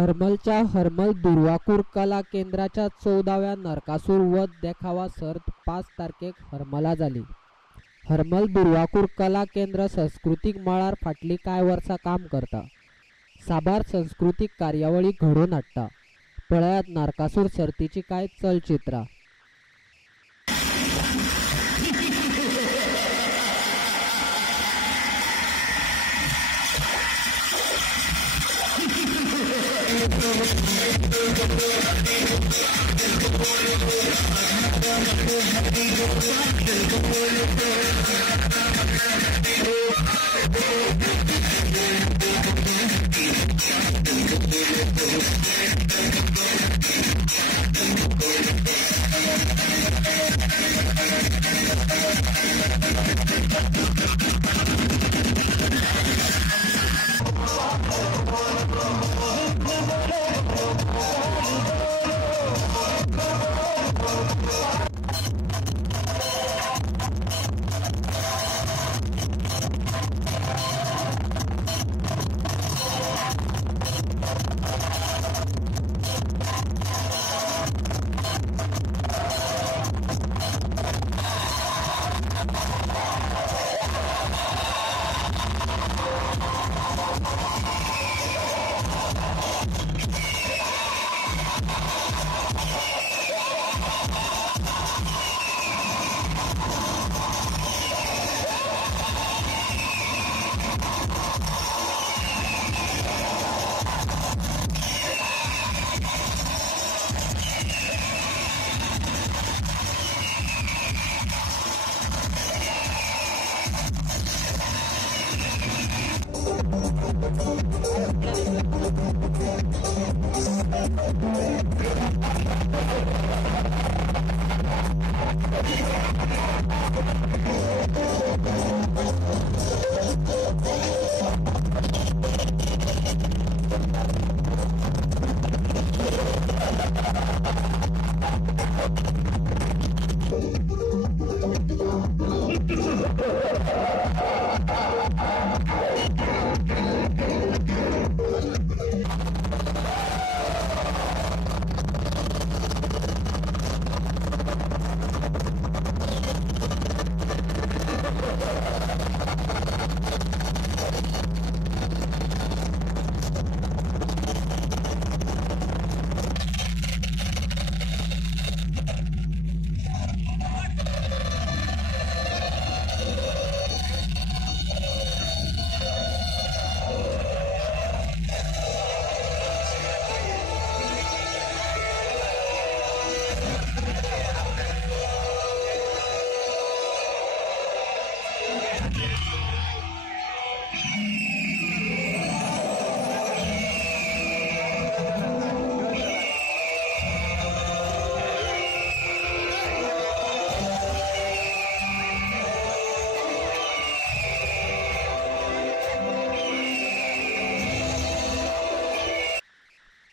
हर्मलच्या हर्मल दुर्वाकूर कला केंद्राच्या 14व्या नरकासूर वध देखावा सर्त 5 तारखेक हर्मला जाली। हर्मल दुर्वाकूर कला केंद्र सांस्कृतिक मळार फाटली कांय वर्सां काम करता। साबार सांस्कृतिक कार्यावळी घडोवन हाडटा। पळयात नरकासूर सर्तीची कांय चलचित्रां।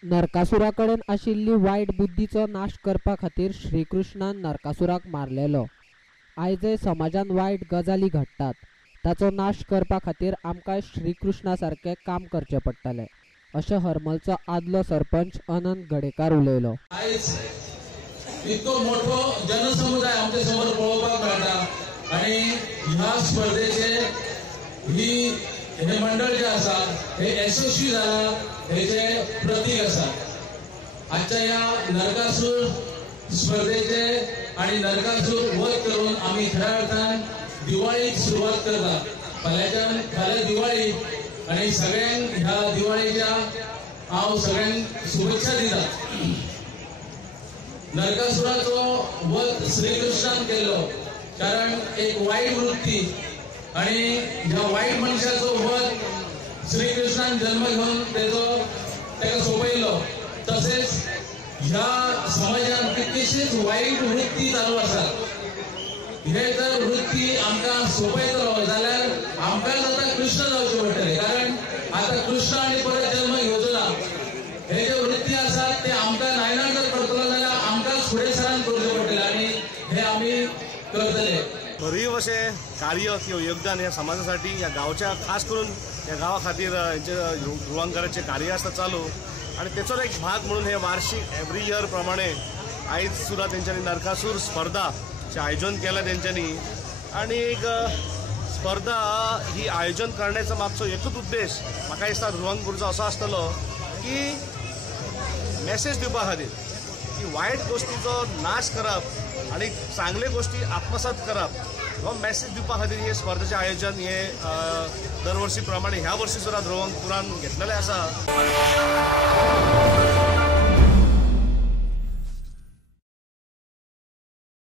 नरकासुरा कडेन आशिल्ली वायट बुद्धीचो नाश करपा खातीर श्रीकृष्णान नरकासुराक मारलेलो। आयजय समाजान वायट गजाली घडटात, ताचो नाश करपा खातीर आमकां श्रीकृष्णा सारकें काम करचें पडटलें, अशें हर्मलचो आदलो सरपंच अनंत गडेकार उलयलो। आयज इतको मोठो जनसमुदाय आमच्या समोर पळोवपाक मेळटा आनी ह्या स्पर्धेचे हे मंडळ जे आसा हे यशस्वी जाला हेचे प्रतीक आसा। आजच्या ह्या नरकासूर स्पर्धेचे आणि नरकासूर वध करून आम्ही खऱ्या अर्थान दिवाळीक सुरुवात करता। फाल्यां दिवाळी आणि सगळ्यांक ह्या दिवाळीच्या हांव सगळ्यांक शुभेच्छा दिता। नरकासुराचो वध श्रीकृष्णान केल्लो कारण एक वाईट वृत्ती आणि ह्या वाईट मनशाचो वध श्रीकृष्णान जन्म घेवन तेका सोपयलो। तसेच ह्या समाजान कितकीशीच वाईट वृत्ती चालू आसात। हे जर वृत्ती आमकां सोपयतलो जाल्यार आमकां आतां कृष्ण जावचें पडटलें, कारण आता कृष्ण आनी परत जन्म घेवचो ना। हे जे वृत्ती आसात ते आमकां नायनाट जर करतलो जाल्यार आमकां फुडें सरान करचें पडटलें आनी हे आमी करतले। भरीव असे कार्य किंवा योगदान या समाजासाठी या गावच्या खास करून या गावा खातीर ध्रुवांकराचे कार्य आसता चालू। आणि त्याचो एक भाग म्हणून हे वार्षिक एव्हरी इयर प्रमाणे आयज सुद्धा तेंच्यांनी नरकासूर स्पर्धाचे आयोजन केलं तेंच्यांनी आणि एक स्पर्धा ही आयोजन करण्याचा मागचो एकच उद्देश म्हाका दिसता ध्रुवंकरचो असो आसतलो की मेसेज दिवपा खातीर की वायट गोष्टीचो नाश करप आणि चांगले गोष्टी आत्मसात करप हो मेसेज दिवपा खातीर हे स्पर्धेचें आयोजन हे दरवर्षी प्रमाणे ह्या वर्षी सुद्धा ध्रुवंकपुरान घेतलेलें आसा.